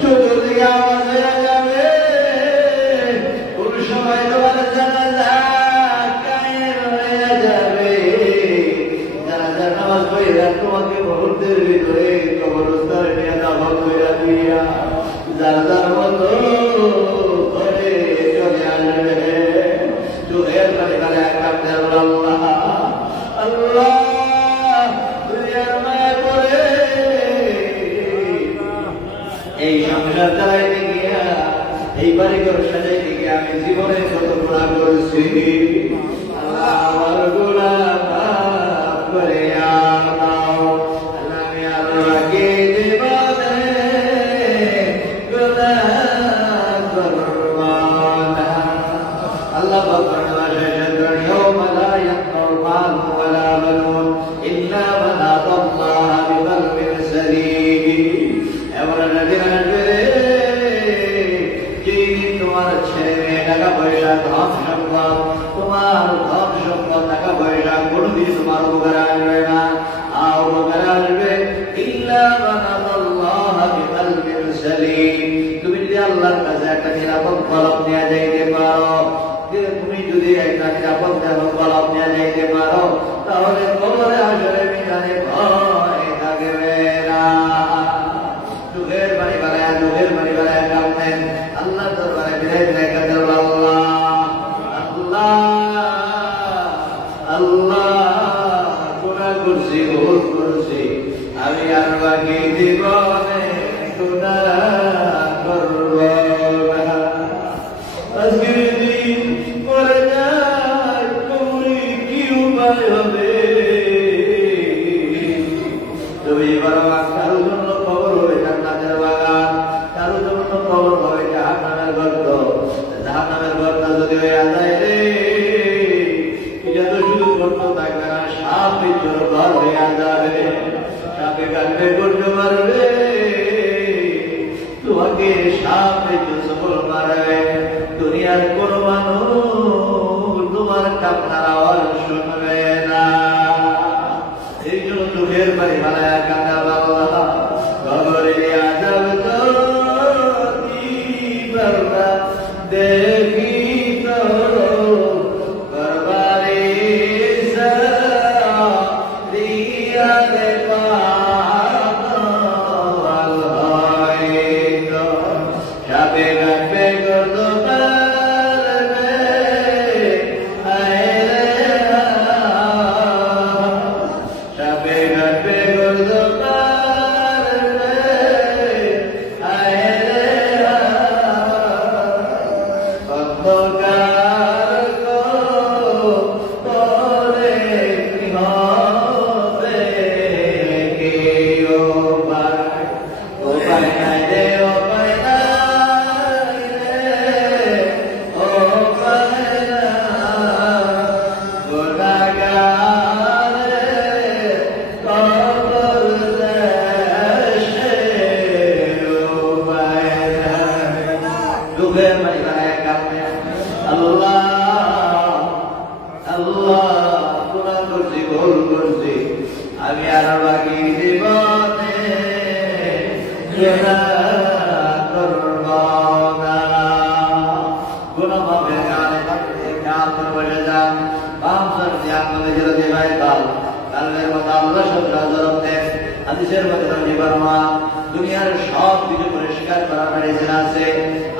চতুর্দিকে আওয়াজ হয়ে যাবে, কোন সময় তোমার জানাজা কায়েম হয়ে যাবে। জানাজা নামাজ পড়িয়া তোমাকে মুহূর্তের ভিতরে কবরস্থানে নিয়ে দাফন কইরা দিয়া জানাজার মতো করে চলে আসবে। চোখের পানি ফেলে কাঁদতে আল্লাহ আল্লাহ দুনিয়ার মায়া করে এই সংসার চালাইতে গিয়া এই বাড়িঘর সাজাইতে গিয়া আমি জীবনে কত গুণা করছি। আল্লাহ আমার গুণা মাফ করে দাও। আল্লাহ আমি আরো আগে জীবনে গুণা করব না। আল্লাহ বলেন ইয়াউমা লা ইয়ানফাউ মালুন ওয়ালা বানুন ইল্লা মান আতাল্লাহ বিকলবিন সালিম। এমন একটা দিন আসবে রে, যেদিন তোমার ছেলে মেয়ে টাকা পয়সা ধন সম্পদ, তোমার ধন সম্পদ টাকা পয়সা কোনোদিন তোমার উপকারে আসবে না। আর উপকারে আসবে ইল্লা মান আতাল্লাহ বিকলবিন সালিম। তুমি যদি আল্লাহর কাছে একটা নিরাপদ কলম নিয়ে যাইতে পারো, তুমি যদি একটা নিরাপদ কলম নিয়ে যাইতে পারো, তাহলে কবরে আসলে মিজানে ভয় থাকবে না। চোখের পানি বাড়ায়, চোখের পানি বাড়ায় কাঁদতেন আল্লাহ দরবারে বিদায় বিদায় কাঁদেন আল্লাহ আল্লাহ আল্লাহ গুনাহ করছি, ভুল করছি, আমি আর বাকি জীবনে গুনাহ করব না। আজকের দিন পরে যায় কবরে কি উপায় হবে? তুমি বরং কারোর জন্য খবর হবে জান্নাতের বাগান, কারোর জন্য খবর হবে জাহান্নামের গর্ত। জাহান্নামের গর্ত যদি হয়ে যায় রে, এটা তো শুধু গর্ত থাকবে না, সাপ বিচ্ছুর ঘর হয়ে যাবে। সাপে কাটবে, গর্ত মারবে, তোমাকে সাপ বিচ্ছু সফল মারবে। দুনিয়ার কোন মানুষ তোমার কান্নার আওয়াজ শুনবে না। এই জন্য চোখের পানি বানায় কান্না বাবা খবরে আজব তো দেখি তো করবারে রিয়ালে পাল হয় সাপে গাবে গর্দ পারবে সাপে গাবে গর্দ পারবে অন্ধকার করে কি হবে কেউ উপায় নাই রে, উপায় নাই রে, উপায় নাই। গুনাহগার রে, কবর দেশে উপায় নাই। চোখের পানি বানায় কাঁদবে আল্লাহ আল্লাহ গুনাহ করছি, ভুল করছি, আমি আর বাকি জীবনে গুনাহ করব না। গুনাহ মাফের কারণে কাঁদতে বসে যান, বাম সার দিয়ে আপনাদের জেলাতে ভাই কাল কালের মতো আল্লাহ সত্রা জরতেন। হাদিসের মধ্যে নবী ফরমান দুনিয়ার সব কিছু পরিষ্কার করার মেডিসিন আছে,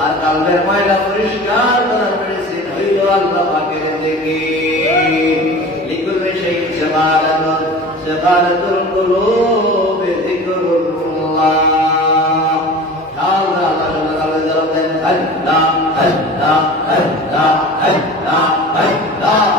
আর কালবের ময়লা পরিষ্কার করার মেডিসিন হইল আল্লাহ পাকের জিকির। লিকুল্লি শাইইন সাবালাতুন সাবালাতুল কুলুবি যিকরুল্লাহ। আল্লাহ আল্লাহ আল্লাহ জরতেন আল্লাহ আল্লাহ আল্লাহ আল্লাহ আল্লাহ Allah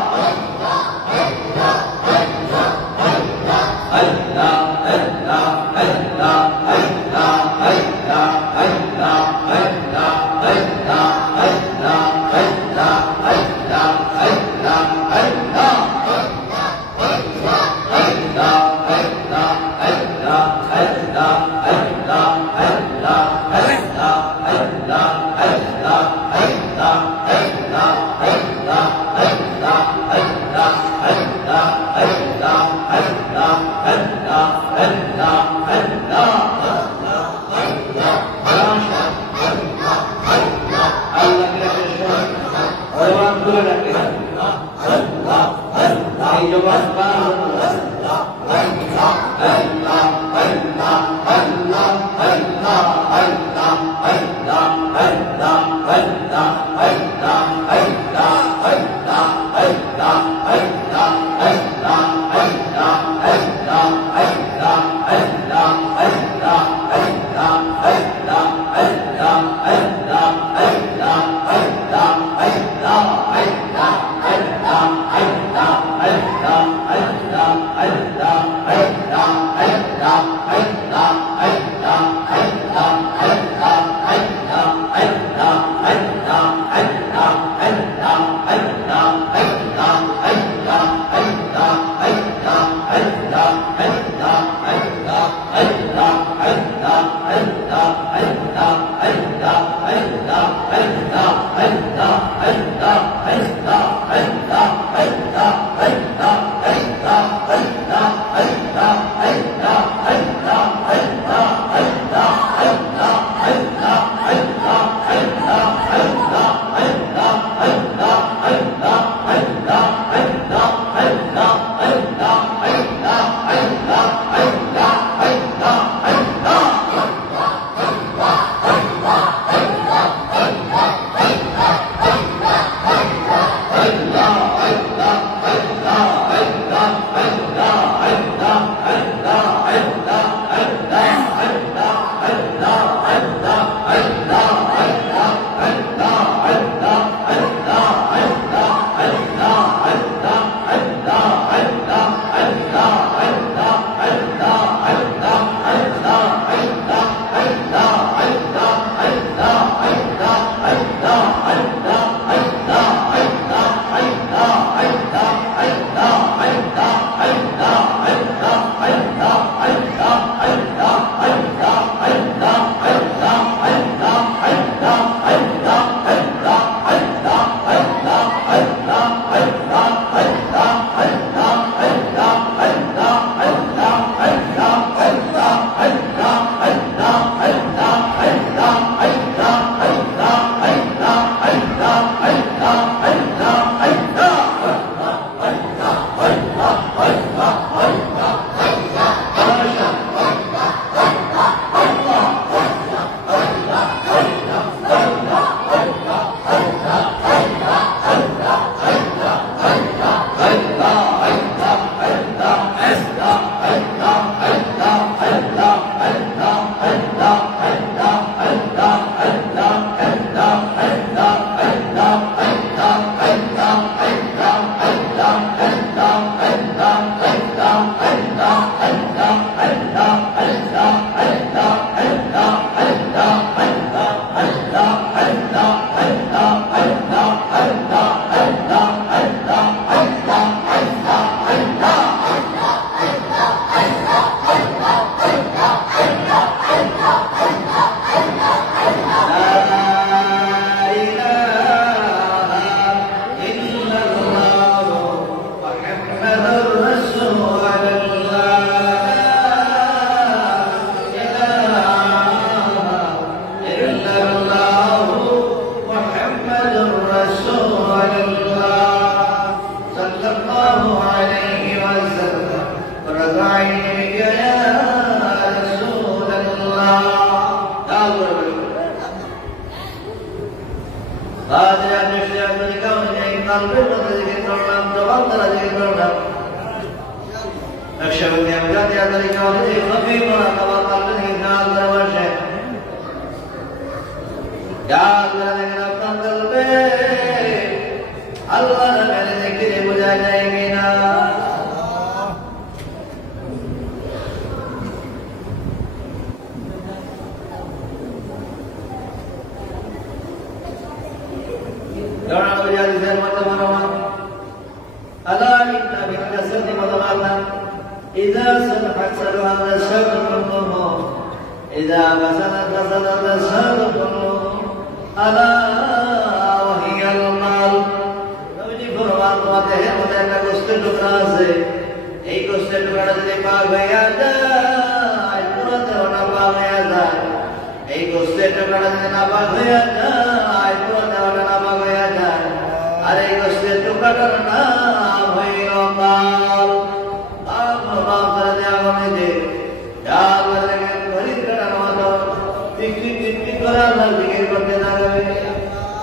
করে আল্লাহ জিকির করতে থাকবে।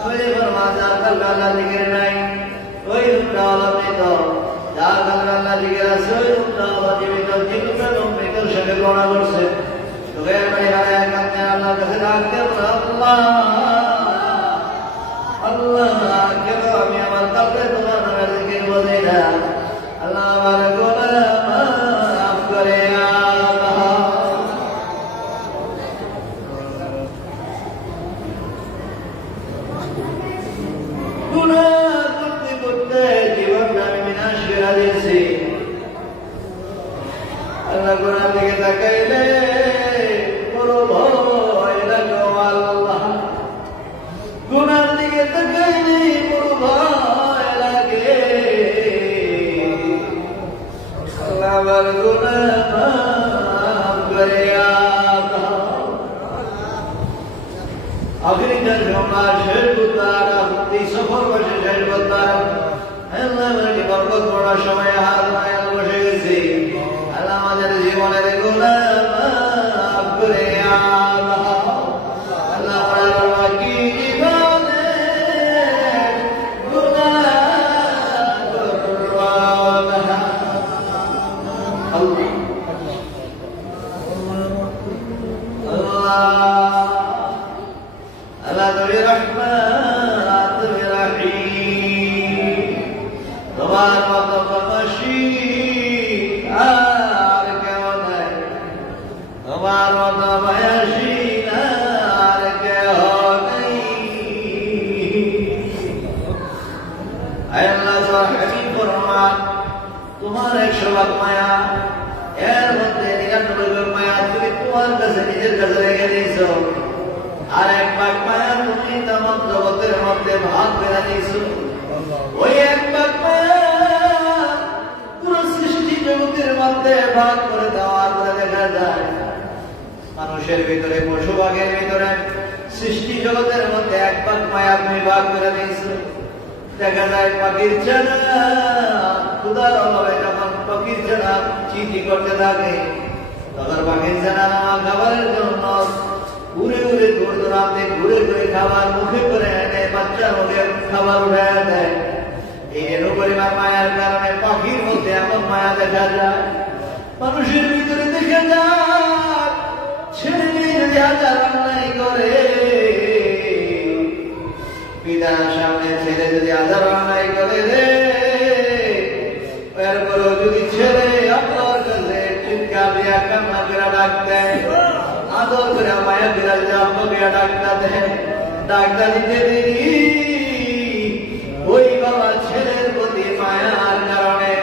ওই যখন মাজার কালবে আল্লাহ জিকির নাই, ওই রূপটা অলম্বিত, যার কালবে আল্লাহ জিকির আছে ওই রূপটা অলম্বিত, জীবনটা লম্বিতর সাথে গণনা করছে। তোদের বাইরে একমাত্র আল্লাহর কাছে ডাকতে আল্লাহ আল্লাহ, কেন আমি আমার কালবে তোমার নামের জিকির বলি না? আল্লাহ আমার গুনাহ মাফ করে আল্লাহ গুনাহ থেকে তাকাইলে বড় ভয় লাগে আল্লাহ, গুনাহ থেকে তাকাইলে বড় ভয় লাগে। আল্লাহ আমার গুনাহ মাফ করে আখেরি কাজ আমার শেষ করতার আপনি সফর বসে শেষ করতার আল্লাহ আমাকে বরকত করার সময় হাত মায়াল বসে গেছি। আল্লাহ আমাদের জীবনের গুনাহ মাফ করে আল্লাহ আল্লাহ আমার কি জীবনে গুনাহ করব না। আল্লাহ তুমি রহমান তুমি রহিম, তোমার মতো তপস্বী আর কেউ নাই, তোমার মতো বয়সী আর কেউ নেই। আল্লাহ হাবিবুর রহমান, তোমার 100 ভাগ মায়া, এর মধ্যে 99 ভাগ মায়া তুমি তোমার কাছে নিজের কাছে রেখে দিয়েছ, আর 1 ভাগ মায়া তুমি তামাম জগতের মধ্যে ভাগ করে দিয়েছো। ওই 1 ভাগ মায়া পুরো সৃষ্টি জগতের মধ্যে ভাগ করে দেওয়ার পরে দেখা যায় মানুষের ভিতরে, পশু পাখির ভিতরে, সৃষ্টি জগতের মধ্যে 1 ভাগ মায়া তুমি ভাগ করে দিয়েছো। দেখা যায় পাখির ছানা ক্ষুধার অভাবে যখন পাখির ছানা চিঠি করতে থাকে, তখন পাখির ছানা খাবারের জন্য ঘুরে ঘুরে দূর দূরান্তে ঘুরে ঘুরে খাবার মুখে করে এনে বাচ্চার মুখে খাবার উঠায় দেয়। এই পরিমাণ মায়ার কারণে পাখির মধ্যে এমন মায়া দেখা যায়। মানুষের ভিতরে দেখা যায় ছেলে মেয়ে যদি হাজার অন্যায় করে, পিতার সামনে ছেলে যদি হাজার অন্যায় করে রে, এরপরেও যদি ছেলে আপনার কাছে চিৎকার দিয়া কান্না করে ডাক দেয়, আদর করে মায়া বিরাজ আপনাকে ডাক্তার দেয়, ডাক্তার দিতে দেরি ওই বাবা ছেলের প্রতি মায়ার কারণে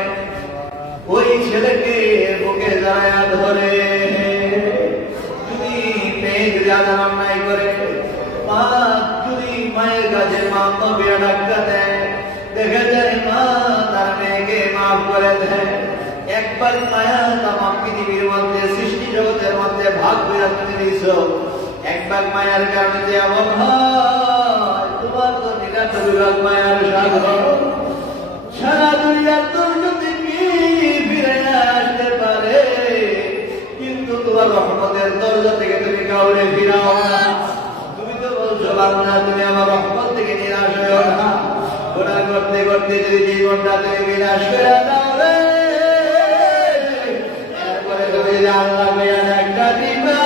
ওই ছেলেকে বুকে জড়ায়া ধরে। যদি মেয়ে যদি আদার অন্যায় করে, মা যদি মায়ের কাছে মা বিয়া ডাক্তার দেয়, দেখা যায় মা তার মেয়েকে মাফ করে দেয়। 1 ভাগ মায়া তামাম পৃথিবীর মধ্যে সৃষ্টি জগতের মধ্যে ভাগ করে তুমি দিয়েছ। 1 ভাগ মায়ার কারণে যে এমন হয়, তোমার তো 99 ভাগ মায়ার সাগর, সারা দুনিয়ার তোর যদি কি ফিরে আসতে পারে, কিন্তু তোমার রহমতের দরজা থেকে তুমি কাউরে ফিরাও না। তুমি তো বলছো বাংলা তুমি আমার রহমত থেকে নিরাশ হয়েও না। গুনাহ করতে করতে যদি জীবনটা তুমি বিনাশ করে দাও রে, আল্লাহ মেয়াদ একটা দিবা,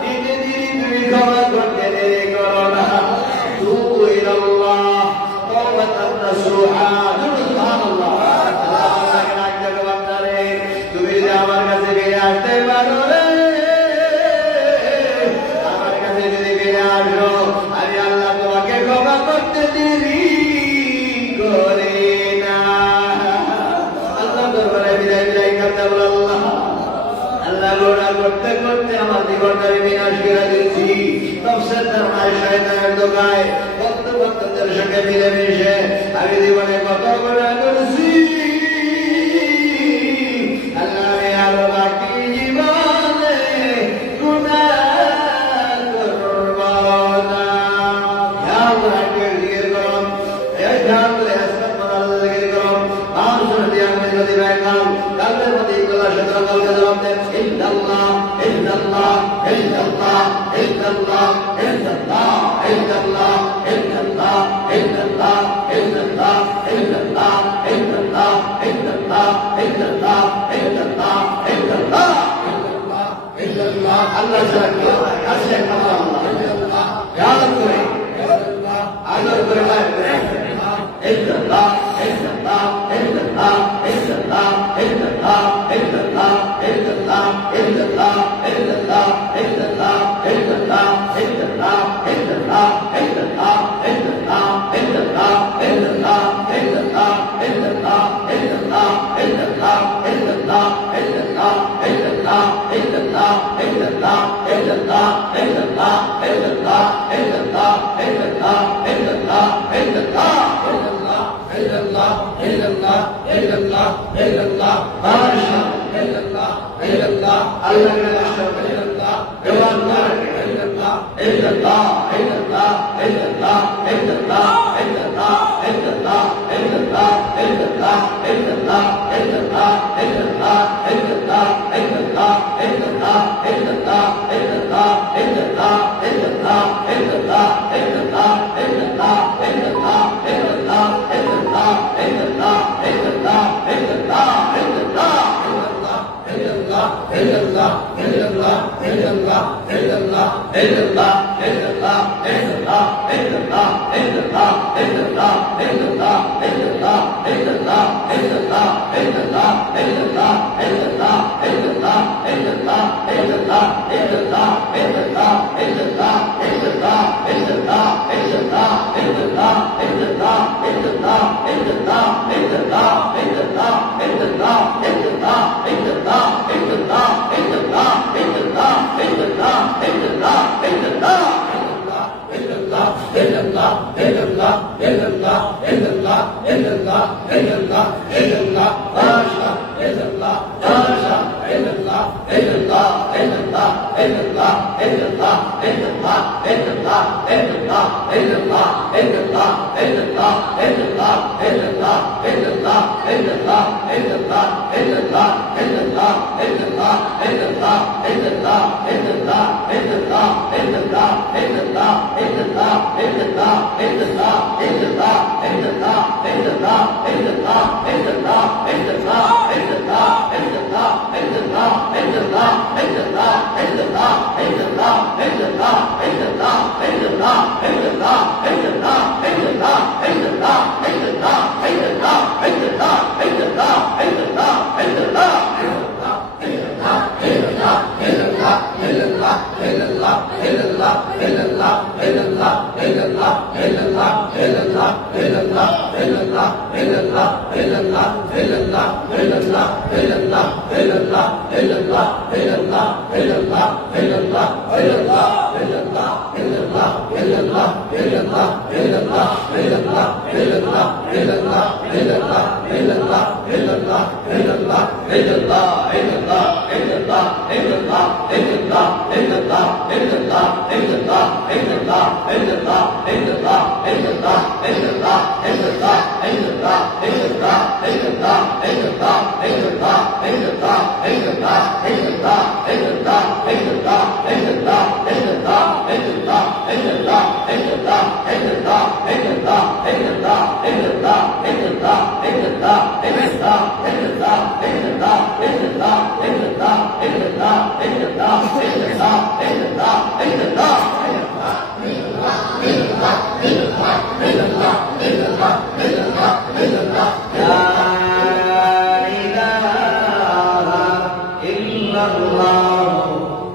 দিতে দিদি তুমি ক্ষমা করতে দেরি করো না। তুই আল্লাহ তাওবাতান নাসুহা, সুবহানাল্লাহ। আল্লাহকে ডাকতে বান্দারে, তুমি যদি আমার কাছে ফিরে আসতে পারো রে, আমার কাছে যদি ফিরে আসো, আমি আল্লাহ তোমাকে ক্ষমা করতে দেরি করে না। আল্লাহ দরবারে বিদায় বিদায় করতে বলো আল্লাহ আল্লাহ করতে করতে আমার জীবনটা বিনাশ করে দিচ্ছি। তফসির তার শয়তানের দোকায় ভক্ত ভক্তদের সঙ্গে মিলেমিশে আমি জীবনে কত গুনাহ করেছি। আল্লাহ আমি আরো বাকি জীবনে গুনাহ করব না। খেয়াল রাখবে, জিকির করুন, এই খেয়াল করে আস্তাগফিরুল্লাহ জিকির করুন। মানুষের দিয়ে আমি যদি বাইকাল কালবের মধ্যে ইল্লাল্লাহ শতরা কালকে জবাব দেন, ইল্লাল্লাহ ইল্লাল্লাহ ইল্লাল্লাহ ইল্লাল্লাহ ইল্লাল্লাহ।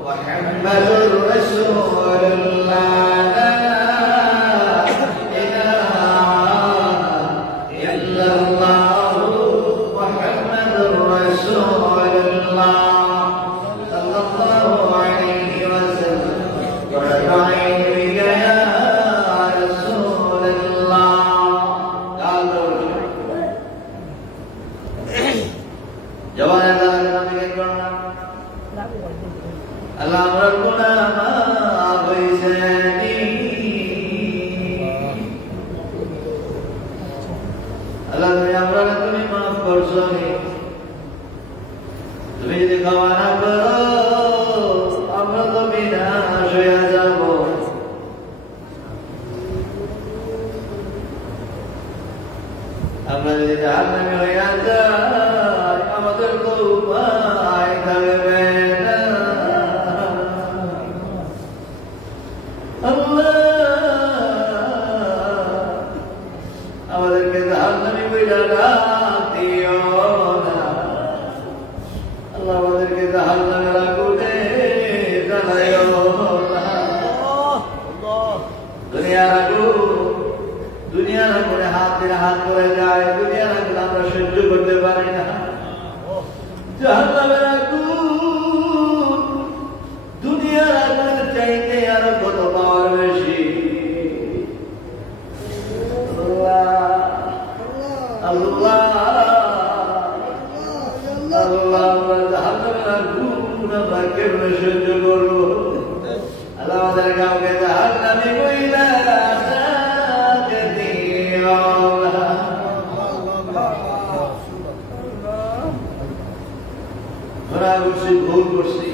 محمد رسول الله لا إله জাহান্নামী হইয়া যায় আমাদের তো উপায় থাকবে না। আল্লাহ আমাদেরকে জাহান্নামী বইলা ডাক দিও না। আল্লাহ আমাদেরকে জাহান্নামের আগুনে জ্বালাইও না। দুনিয়ার আগুন, দুনিয়ার আগুনে হাত দিয়ে হাত করে যায়, দুনিয়ার আগুন আমরা সহ্য করতে পারি না। জাহান্নামের আগুন দুনিয়ার আগুনের চাইতে আরো কত পাওয়ার বেশি। আল্লাহ আল্লাহ আমরা জাহান্নামের আগুন আমরা কেমনে সহ্য করবো? আল্লাহ আমাদের কাউকে জাহান্নামী বইলা করছি, ভুল করছি,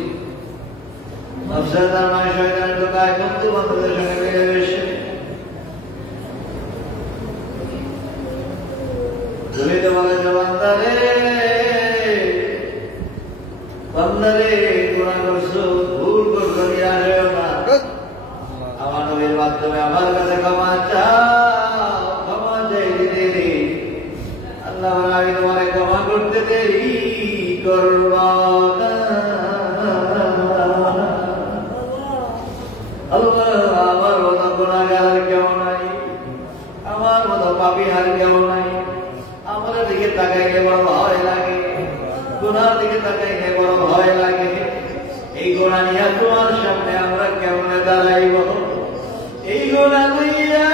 শয়তানের ঢোকায় বন্ধু বান্ধবের সঙ্গে মিলেমিশে তুমি তো বলেছো বান্দারে বান্দারে গুনাহ করছো, ভুল করছো, আসেও না। আমার নবীর মাধ্যমে আমার কাছে ক্ষমা চাও, ক্ষমা চাইতে দেরি। আল্লাহ আমি তোমার ক্ষমা করতে দেরি করব না। আল্লাহ আমার মতো গুনাহগার কেউ নাই, আমার মতো পাপী আর কেউ নাই। আমার দিকে তাকাইলে বড় ভয় লাগে, গুনার দিকে তাকাইলে বড় ভয় লাগে। এই গুনাহ নিয়ে তোমার সামনে আমরা কেমনে দাঁড়াইব? এই গুনাহ লইয়া,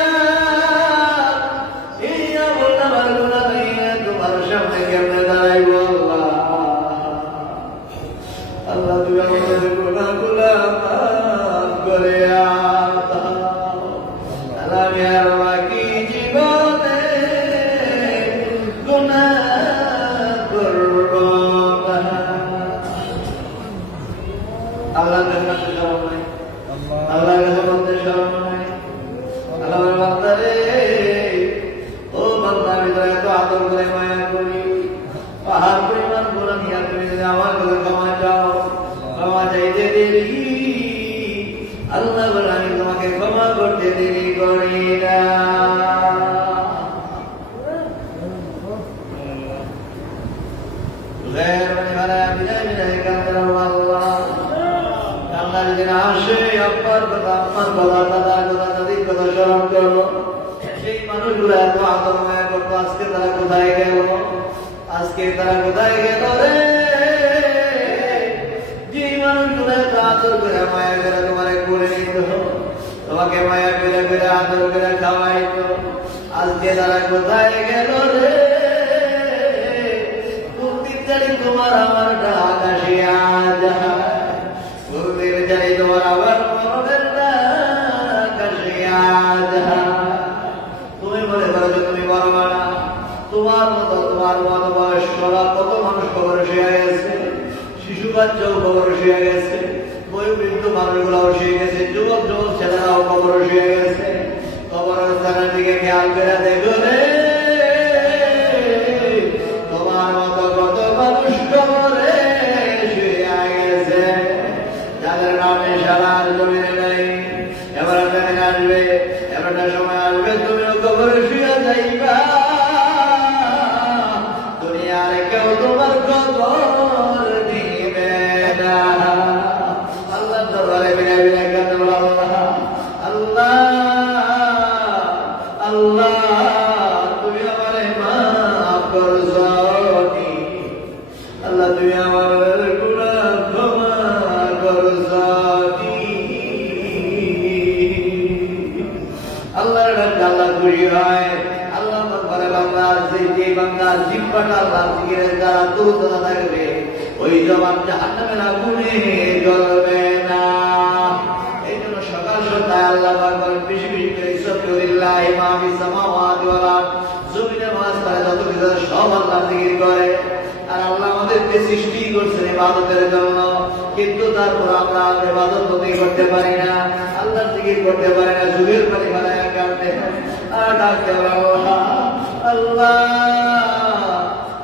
এই আমল নামার গুনাহ লইয়া তোমার সামনে কেমনে দাঁড়াইব? আল্লাহ তুমি আমাদের গুনাহগুলো মাফ করে দাও। আল্লাহ আমি আর বাকি জীবনে গুনাহ করব না। আল্লাহর কাছে শরণ নাই, আল্লাহর কাছে বলতে শরণ নাই। আল্লাহর বান্দারে, ও বান্দা আমি তোর এত আদর করে মায়া করি, পাহাড় পরিমাণ গুনাহ নিয়ে তুমি যদি আমার কাছে ক্ষমা চাও, ক্ষমা চাইতে দেরি। আল্লাহ বলে আমি তোমাকে ক্ষমা করতে দেরি করি না। কান্নার দিন আসে আব্বার কথা, আম্মার কথা, দাদার কথা, দাদির কথা স্মরণ করবো। সেই মানুষগুলো এত আদর মায়া করতো, আজকে তারা কোথায় গেল? আজকে তারা কোথায় গেল রে? যে মানুষগুলো এত আদর করে মায়া করে তোমারে করে নিত, তোমাকে মায়া করে করে আদর করে খাওয়াইত, আজকে তারা কোথায় গেল রে? তোমার আমার ডাক আসিয়া যায়, গুরুদের জানি তোমার আবার মনের ডাক আসিয়া যায়। তুমি মনে করো যে তুমি বড় না, তোমার মতো তোমার মতো বয়স্করা কত মানুষ খবর শুয়ে গেছে, শিশু বাচ্চাও খবর শুয়ে গেছে, বয়োবৃদ্ধ মানুষগুলাও শুয়ে গেছে, যুবক যুবক ছেলেরাও খবর শুয়ে গেছে। কবরস্থানের দিকে খেয়াল করে দেখো রে, তোমার মতো কত মানুষ খবরে শুয়ে গেছে, যাদের নামে সারার জমিনে নেই। এবার দিন আসবে, এবার সময় আসবে, তুমিও খবরে শুয়ে যাইবা, দুনিয়ার কেউ তোমার খবর দিবে না। আল্লাহ দরবারে বিনা বিনা কাঁদতে বলো, আল্লাহ আল্লাহ তুমি আমারে মাফ করছো, আল্লাহ তুমি আমার গুনাহ ক্ষমা করছো। আল্লাহর ডাকে আল্লাহ খুশি হয়। আল্লাহ বলে বান্দার যে বান্দার জিহ্বাটা আল্লাহর জিকিরের দ্বারা তুলতে থাকবে, ওই জবান জাহান্নামের আগুনে জ্বলবে না। এই জন্য সকাল সন্ধ্যায় আল্লাহ বলেন বেশি বেশি করে ইসবিল্লাহি মা ফিস সামাওয়াতি ওয়াল আরদ, জমিনের মাঝখানে যত কিছু আছে সব আল্লাহর জিকির করে। আর আল্লাহ আমাদেরকে সৃষ্টি করছেন ইবাদতের জন্য, কিন্তু তারপর আমরা ইবাদত করতে পারি না, আল্লাহর জিকির করতে পারি না, যুগের পরে বানায় কাটতে আর ডাকতে আল্লাহ আল্লাহ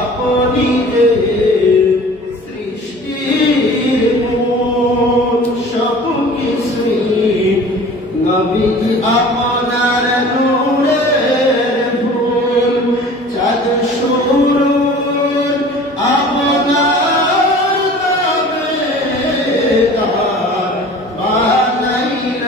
আপনি যে সৃষ্টির মূল সব কিছুই নবী আপনার নূরের ফুল চাঁদ সূর্য আপনার তাবেদার বানাইলেন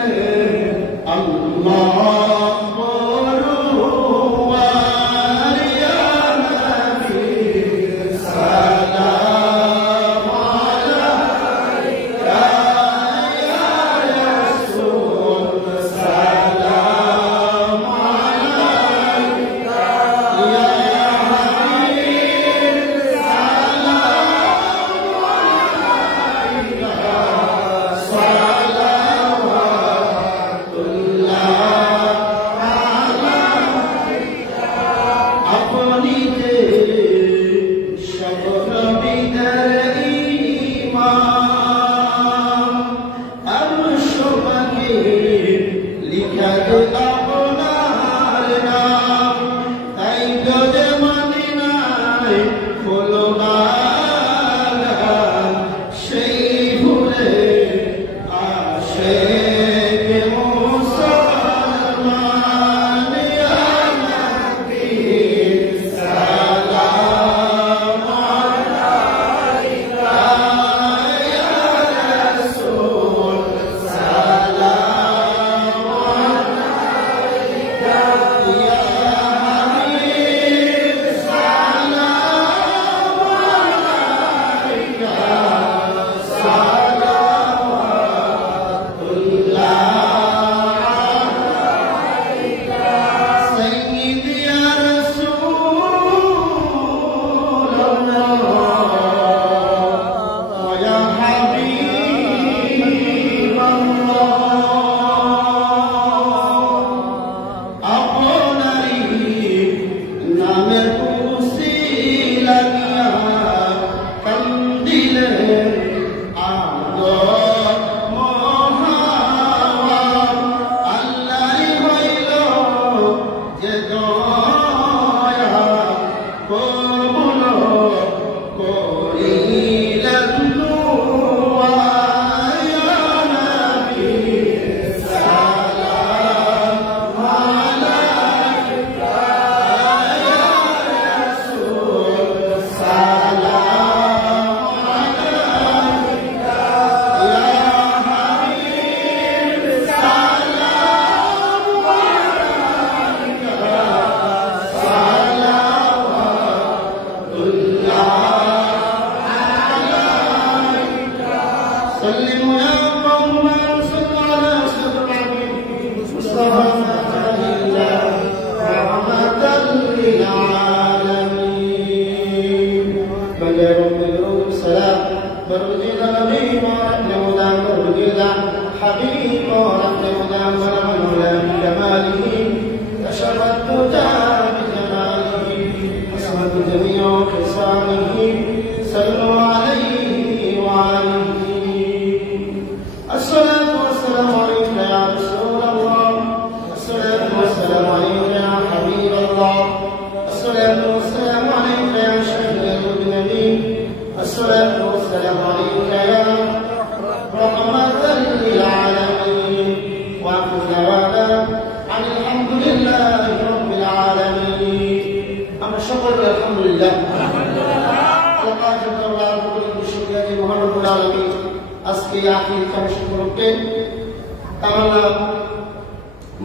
আল্লাহ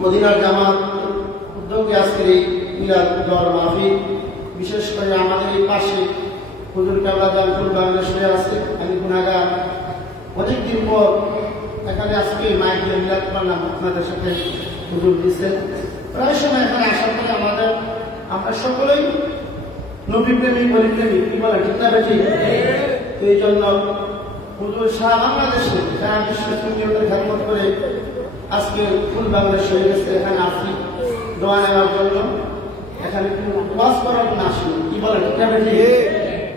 মদিনার জামাত উদ্যোগে আজকের এই মিলাদ দর মাহফিল বিশেষ করে আমাদের এই পাশে হুজুর কেবলা জানপুর বাংলাদেশে আছে। আমি গুনাহগার, অনেকদিন পর এখানে আজকে মাইকে মিলাদ করলাম, আপনাদের সাথে হুজুর দিচ্ছেন। প্রায় সময় এখানে আসার পরে আমরা সকলেই নবী প্রেমিক বলি প্রেমিক, কি বলে ঠিক না বেশি? এই জন্য হুজুর সারা বাংলাদেশে সারা বিশ্বের সুন্দর খেদমত করে আজকে ফুল বাংলাদেশ হয়ে গেছে। এখানে আসি দোয়া নেওয়ার জন্য, এখানে ওয়াজ করার জন্য আসি, কি বলে ঠিক না বেশি?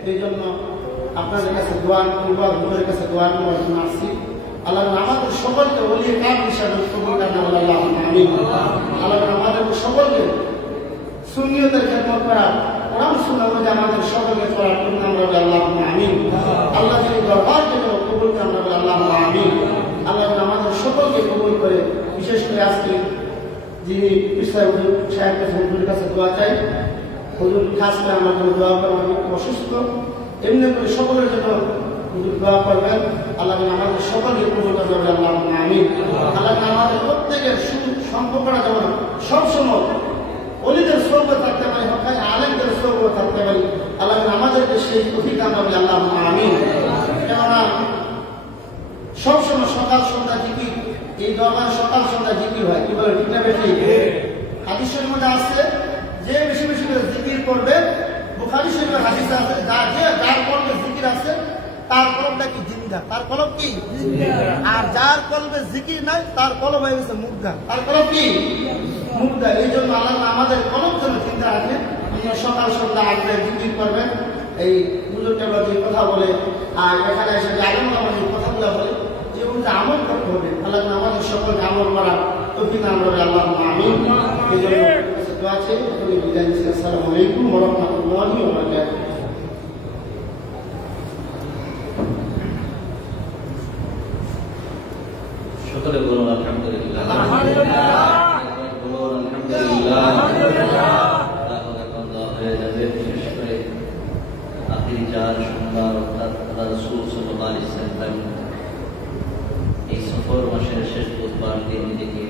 এই জন্য আপনাদের কাছে দোয়া করবো, হুজুরের কাছে দোয়া নেওয়ার জন্য আসছি। আল্লাহ আমাদের সকলকে ওলিয়ে কাজ হিসাবে কবুল করেন। আল্লাহ আমিন। আল্লাহ আমাদের সকলকে সুন্নি করা কোরআন সুন্নাহ অনুযায়ী আমাদের সকলকে চলার জন্য আমরা বলি আল্লাহুম্মা আমিন। আল্লাহ যিনি দরবার যেন কবুল করেন আমরা বলি আল্লাহুম্মা আমিন। আল্লাহ যেন আমাদের সকলকে কবুল করে। বিশেষ করে আজকে যিনি সাহেবের কাছে দোয়া চাই, হুজুর খাস করে আমার জন্য দোয়া করবেন। আমি অসুস্থ, এমনি করে সকলের জন্য হুজুর দোয়া করবেন। আল্লাহ আমাদের সকলকে কবুল করবেন আল্লাহুম্মা আমিন। আল্লাহ আমাদের প্রত্যেকের সম্পর্কটা যেমন সবসময় ওলিদের সৌভাগ্য থাকতে পারি, হকানি আলেমদের সৌভাগ্য থাকতে পারি। আল্লাহ আমাদেরকে সেই অধিকার পাবে আল্লাহুম্মা আমিন। কেননা সবসময় সকাল সন্ধ্যা জিকির, এই দরবার সকাল সন্ধ্যা জিকির হয়, কি বলে ঠিক না বেশি? হাদিসের মধ্যে আছে যে বেশি বেশি করে জিকির করবে, বুখারী শরীফের হাদিসে আছে যার কলবে জিকির আছে তার কলবটা কি জিন্দা, তার কলব কি জিন্দা। আর যার কলবে জিকির নাই তার কলব হয়ে গেছে মুর্দা, তার কলব কি মুর্দা। এই জন্য আল্লাহ আমাদের কলব যেন চিন্তা রাখে, আমরা সকাল সন্ধ্যা আসলে জিকির করবেন। এই হুজুরটা যে কথা বলে আর এখানে এসে যে আলম আমাদের কথাগুলো বলে যেগুলো আমল করতে হবে, আল্লাহ আমাদের সকলকে আমল করা তৌফিক দান করবে আল্লাহুম্মা আমিন। এই জন্য দোয়া আছে। বিদায় নিচ্ছি। আসসালামু আলাইকুম ওয়া রাহমাতুল্লাহি ওয়া বারাকাতুহু। সকলে বলুন আলহামদুলিল্লাহ। বলুন আলহামদুলিল্লাহ। হয়ে যাবে বিশেষ করে আখিরি চার সোমবার অর্থাৎ রাসূল সাল্লাল্লাহু আলাইহি ওয়াসাল্লাম এই সফর মাসের শেষ বুধবার দিন নিজেকে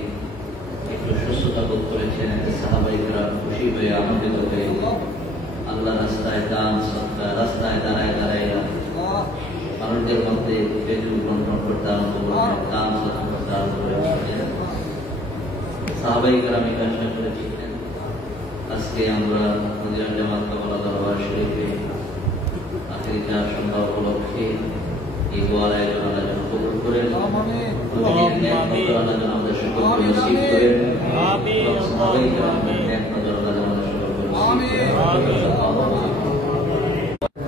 একটু সুস্থতা বোধ করেছেন। সাহাবাইরা খুশি হয়ে আনন্দিত হয়ে আল্লাহ রাস্তায় দান সদকা, রাস্তায় দাঁড়ায় দাঁড়ায় মানুষদের মধ্যে খেজুর বন্টন করতে আরম্ভ করেছেন, দান সদকা করতে আরম্ভ করেছিলেন। সাহাবাইরা আমি কাজটা করেছিলেন। আজকে আমরা মদিনা জামাত কাবলা দরবার শরীফে আখিরি চার সন্ধ্যা উপলক্ষে এই দোয়ার আয়োজন আল্লাহ যেন কবুল করেন, আল্লাহ যেন আমাদের সকলকে নসিব করেন, সাহাবাইরা এক নজর আল্লাহ যেন আমাদের সকলকে নসিব করেন।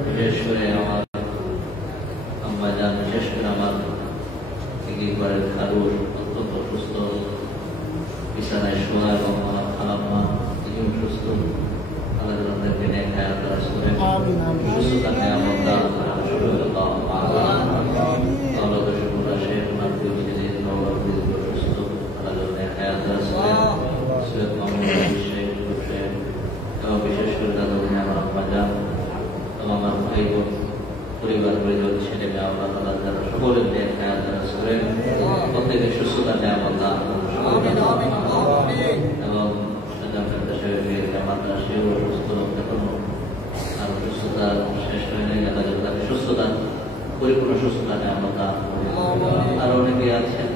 বিশেষ করে আমার আম্মা জান, বিশেষ করে আমার ঘরের খারুর অত্যন্ত সুস্থ, বিছানায় শোয়া এবং আমার খালাম্মা তিনিও সুস্থ। আল্লাহ তাদেরকে নেক হায়াত দারাজ করেন, সুস্থতা নিয়ামত দান করেন। বিশেষ করে দাদা আমার আম্মা জান এবং আমার ভাই বোন, পরিবার পরিজন, ছেলে মেয়ে, আল্লাহ তাআলা যারা সকলের নেক হায়াত দারাজ করেন, প্রত্যেকের সুস্থতা নিয়ামত দান করেন। এবং জামাতরা সেও সুস্থ এখনো আর সুস্থতা শেষ হয় নাই, তাকে সুস্থতা পরিপূর্ণ সুস্থতা নিয়ামত দান করেন। আর অনেকে আছেন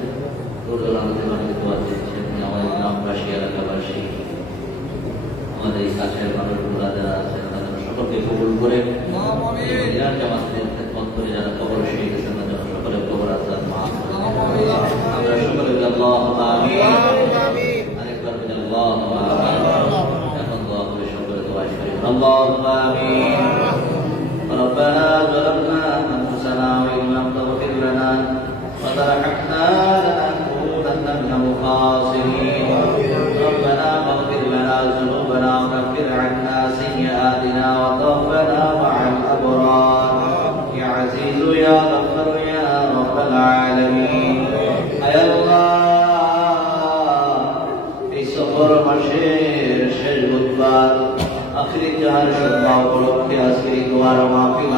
আমাদের অনেকে দোয়া দিচ্ছেন, আমাদের গ্রামবাসী, এলাকাবাসী, আমাদের এই কাছের মানুষগুলা যারা আছেন তাদের সকলকে কবুল করে জামাতের খেদমত করে যারা কবর শিখে গেছেন তাদের সকলের কবর আসার মাফ করে। আমরা সকলে আল্লাহুম্মা আমিন। আরেকবার বলি আল্লাহুম্মা আমিন। এখন দোয়া করে সকলে দোয়া করি আল্লাহুম্মা আমিন। ربنا ظلمنا أنفسنا وإن لم تغفر لنا وترحمنا لنكونن من الخاسرين. ربنا فاغفر لنا ذنوبنا وكفر عنا سيئاتنا وتوفنا مع الأبرار يا عزيز يا غفار يا رب العالمين. يا الله এই সফর মাসের শেষ বুধবার আখিরি চার সন্ধ্যা উপলক্ষে আজকের দোয়ার মাহফিল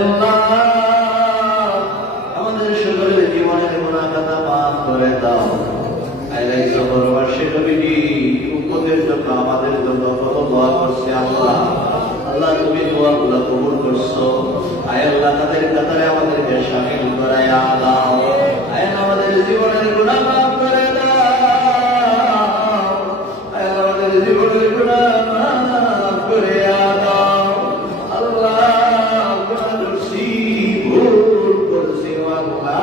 আল্লাহ আমাদের সকলের জীবনের গুনাহ খাতা মাফ করে দাও। এই সফর মাসে নবীজি উম্মতের জন্য আমাদের জন্য কত দোয়া করছে আল্লাহ। আল্লাহ তুমি দোয়াগুলো কবুল করছো। আয় আল্লাহ তাদের কাতারে আমাদেরকে শামিল করাইয়া দাও। আয় আমাদের জীবনের গুনাহ মাফ করে দাও। আয় আমাদের জীবনের গুনাহ মাফ করে দাও। আল্লাহ গুনাহ করছি, ভুল করছি আল্লাহ,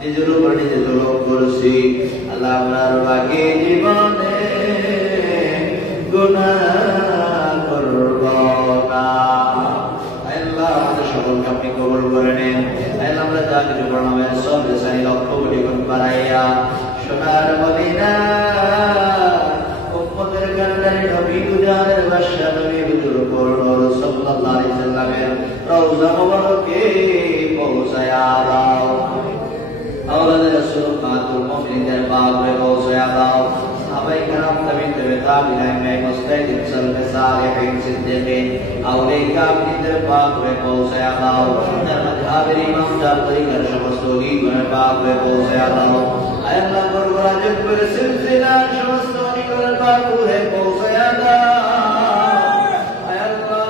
নিজের উপর নিজে জুলুম করছি আল্লাহ। আপনার বাকি জীবনে গুনাহ করব না। আল্লাহ আমাদের সকলকে আপনি কবুল করে নেন। আল্লাহ আমরা যা কিছু প্রণামের সব রেসানি লক্ষ কোটি গুণ বাড়াইয়া সোনার মদিনা উম্মতের কান্ডারি রওজা মুবারকে পৌঁছায়া দাও আওলাদ রাসূল খাতুল মুমিনিনের বাগে পৌঁছায়া দাও সাহাবায়ে কেরাম তাবিঈন মুস্তাহিদিন সালেহিন সিদ্দিকিন আউলিয়া কিদের বাগে পৌঁছায়া দাও জান্নাতের ইমাম জাফরির সমস্ত লিগের বাগে পৌঁছায়া দাও আয় আল্লাহ বরকত করে সিলসিলার সমস্ত লিগের বাগে পৌঁছায়া দাও আয় আল্লাহ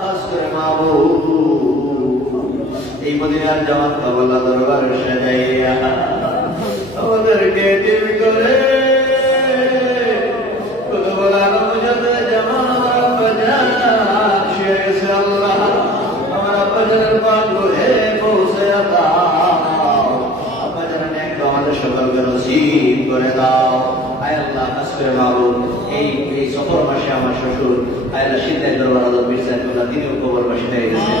খাস করে মাবুদ এই মদিনার জামাত আল্লাহ দরবারে সাজাইয়া আমাদেরকে দিল করে কুতুবুল আলম যাতে জামাত বাজার শেষ আল্লাহ আমরা বাজারের পাগলে পৌঁছে দাও বাজারে একটু আমাদের সকলকে নসিব করে দাও আয় আল্লাহ খাস করে মাবুদ এই সফর মাসে আমার শ্বশুর আয় আল্লাহ শীতের দরবার আলম মির্জা আব্দুল্লাহ তিনিও কবর মাসে হয়ে গেছে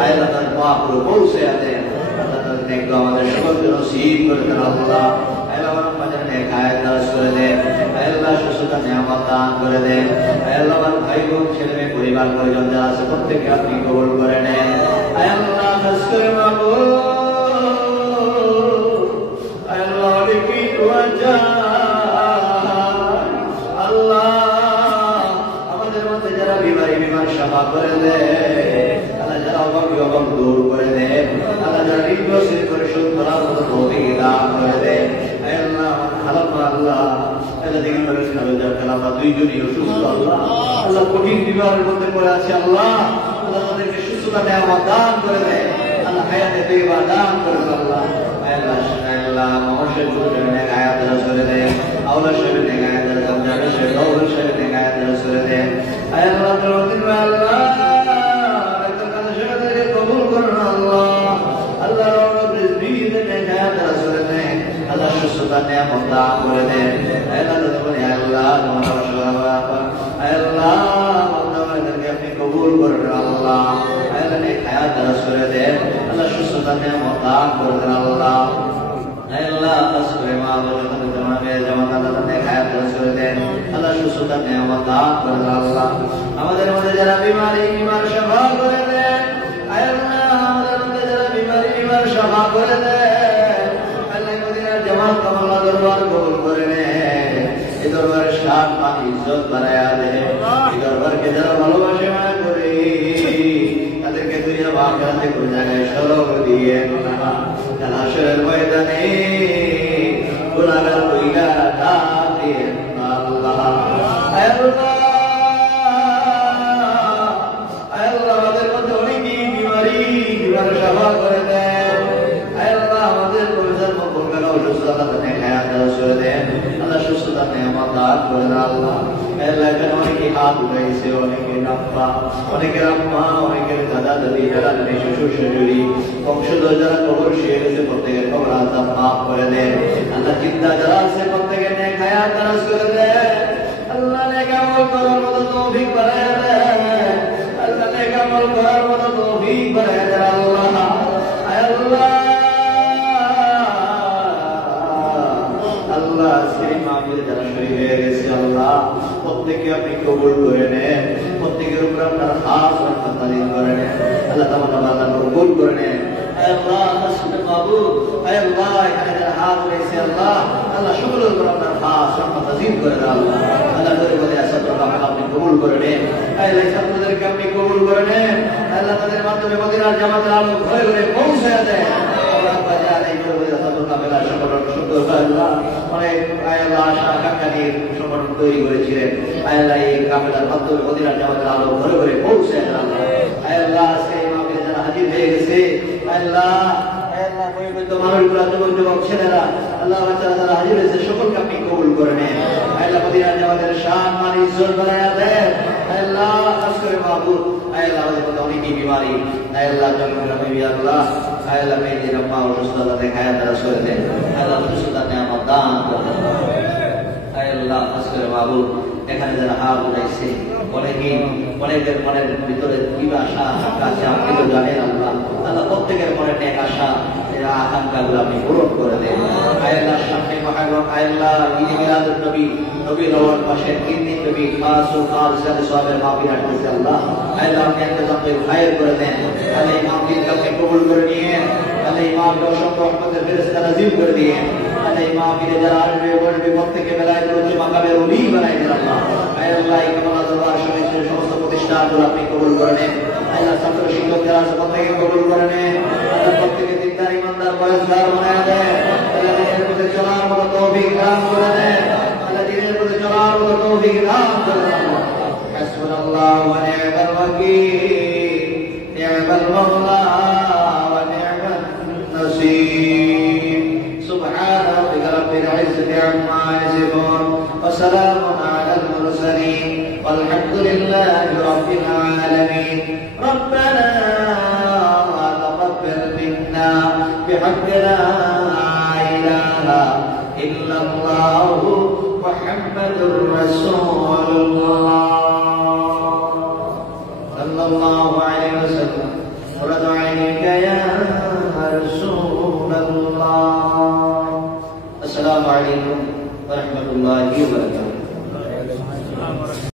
আয় আল্লাহ তার পাগল পৌঁছে আছে একটু আমাদের সকলকে নসিব করে দেন আল্লাহ আল্লাহ বাজারে নেক হায়াত দারাজ করে দেন আল্লাহ সুস্থতা নিয়ামত দান করে দেন আল্লাহ আমার ভাই বোন ছেলে মেয়ে পরিবার পরিজন যারা আছে প্রত্যেককে আপনি কবুল করে নেন আল্লাহ খাস করে মাবুদ আল্লাহ কি দোয়া আল্লাহ আমাদের মধ্যে যারা বিমার শাফা করে দেন আল্লাহ যারা অভাব দূর করে দেন আল্লাহ যারা নির্ভরশীল করে সুন্দর ভৌতিক দান করে দেন আল্লাহ আল্লাহ আল্লাহ দেখে আমরা দুইজনই অসুস্থ আল্লাহ আল্লাহ কঠিন বিবাহের মধ্যে পড়ে আছে আল্লাহ আল্লাহ তাদেরকে সুস্থতা নিয়ামত দান করে দেন আল্লাহ হায়াতে তৈবা দান করে দেন আল্লাহ আল্লাহ মানুষের জন্য হায়াত দারাজ করে দেন আওলাদ সাহেবের নেক হায়াত দারাজ করে দেন জামিল সাহেব নওয়াজ সাহেবের নেক হায়াত দারাজ করে দেন আল্লাহ দরদিন আল্লাহ কবুল করুন আল্লাহ আল্লাহ রহমত রিজবিদের নেক হায়াত দারাজ করে দেন আল্লাহ সুস্থতা নিয়ামত দান করে দেন আল্লাহ আল্লাহ আমাদেরকে আপনি কবুল করুন আল্লাহ আল্লাহ নেক হায়াত দারাজ করে দেন আল্লাহ সুস্থতা নিয়ামত দান করে দেন আল্লাহ আল্লাহ আসরে মাওলানা জামাতে জামাত আল্লাহ নেক হায়াত দারাজ করে দেন আল্লাহ সুস্থতা নিয়ামত দান করে দেন আল্লাহ আমাদের মধ্যে যারা বিমার শাফা করে দেন আল্লাহ আমাদের মধ্যে যারা বিমার শাফা করে দেন আল্লাহ মদিনার জামাত আল্লাহ দরবার কবুল করে নেন এই দরবারের শান মান ইজ্জত বাড়ায়া দেন এই দরবারকে যারা ভালোবাসে মায়া করে তাদেরকে দুনিয়া বাগাতে কোন জায়গায় সরব দিয়ে কাল হাশরের ময়দানে গুনাহগার কইরা ডাকেন আল্লাহ আল্লাহ আমাদের মধ্যে অনেকই বিমার শাফা করে দেন আল্লাহ আমাদের পরিবার মঙ্গল অসুস্থতা নেক হায়াত দারাজ করে দেন আল্লাহ সুস্থতা নিয়ামত দান করে দেন আল্লাহ আল্লাহ এখানে অনেকে হাত উঠাইছে অনেকে নাপ্পা অনেকের আম্মা অনেকের দাদা দাদি যারা শ্বশুর শাশুড়ি বংশধর যারা কবর শুয়ে গেছে প্রত্যেকের কবর আযাব মাফ করে দেন আল্লাহ জিন্দা যারা আছে প্রত্যেকের নেক হায়াত দারাজ করে দেন আল্লাহ নেক আমল করার মতো তৌফিক বাড়ায় দেন আল্লাহ নেক আমল করার মতো তৌফিক বাড়ায় দেন আল্লাহ আল্লাহ আল্লাহ সেই মাহফিলে যারা শরীক হয়ে গেছে আল্লাহ প্রত্যেককে আপনি কবুল করে নেন প্রত্যেকের উপর আপনার খাস রহমত নাযিল করে নেন আল্লাহ তাআলা কবুল করে নেন আল্লাহ আসলে মাবুদ আল্লাহ এখানে যারা হাত রয়েছে আল্লাহ আল্লাহ সকলের উপর আপনার খাস রহমত নাযিল করে দেন আল্লাহ আল্লাহ করে বলে আপনি কবুল করে নেন আল্লাহ ছাত্রদেরকে আপনি কবুল করে নেন আল্লাহ তাদের মাধ্যমে মদিনার জামাতের আলো ঘরে ঘরে পৌঁছে দেন অনেক আল্লাহ আশা আকাঙ্ক্ষা নিয়ে সংগঠন তৈরি করেছিলেন আল্লাহ এই কাফেলার মাধ্যমে মদিনার জামাতের আলো ঘরে ঘরে পৌঁছে দেন আল্লাহ আল্লাহ আজকে এই মাহফিলে যারা হাজির হয়ে গেছে আল্লাহ মানুষগুলা যুবক ছেলেরা আল্লাহ বাচ্চারা যারা হাজির হয়েছে সকলকে আপনি কবুল করে নেন আল্লাহ মদিনার জামাতের শান মান ইজ্জত বাড়ায়া দেন আল্লাহ খাস করে মাহবুব আল্লাহ আমাদের মধ্যে অনেকই বিমারি আল্লাহ আল্লাহ আল্লাহ মেয়েদের আম্মা অসুস্থতা দেখায় তারা সরে দেন আল্লাহ সুস্থতা নিয়ামত দান করে দেন আল্লাহ আজকের মাহবুব এখানে যারা হাত উঠাইছে অনেকের মনের ভিতরে কি আশা আছে আপনি তো জানেন আল্লাহ। আল্লাহ প্রত্যেকের মনে নেক আশা আকাঙ্ক্ষাগুলো আপনি পূরণ করে দেন। আল্লাহর সামনে মহাগম আল্লাহ ঈদে মিলাদুন নবী নবী রওয়ার পাশে 3 দিন নবী খাস ও খাস সাথে সওয়াবের মাহফিল আসছে আল্লাহ। আল্লাহ আপনি ইন্তজামকে খায়ের করে দেন। আল্লাহ এই মাহফিলকে আপনি কবুল করে নিয়েন। আল্লাহ এই মাহফিল অসংখ্য রহমতের ফেরেশতা নাযিল করে দিয়েন। আল্লাহ এই মাহফিলে যারা আসবে বসবে প্রত্যেককে বেলায় উচ্চ মাকামের ওলি বানাই দেন আল্লাহ। আল্লাহ এই কামনা দরবার সমিতির সমস্ত প্রতিষ্ঠানগুলো আপনি কবুল করে নেন। আল্লাহ ছাত্র শিক্ষক যারা আছে প্রত্যেকে কবুল করে নেন। আল্লাহ প্রত্যেকে দিনদার ইমানদার পরেশগার বানায় দেন। আল্লাহ দিনের পথে চলার মতো তৌফিক দান করে দেন। আল্লাহ দিনের পথে চলার মতো তৌফিক দান করে দেন। হাসবুনাল্লাহু ওয়া নি'মাল ওয়াকিল, নি'মাল মাওলা ওয়া নি'মান নাসীর। সুবহান রাব্বিকা রাব্বিল ইজ্জাতি আম্মা ইয়াসিফুন ওয়া সালামুন আলাল মুরসালিন والحمد لله رب العالمين. ربنا تقبل منا بحق لا إله إلا الله محمد رسول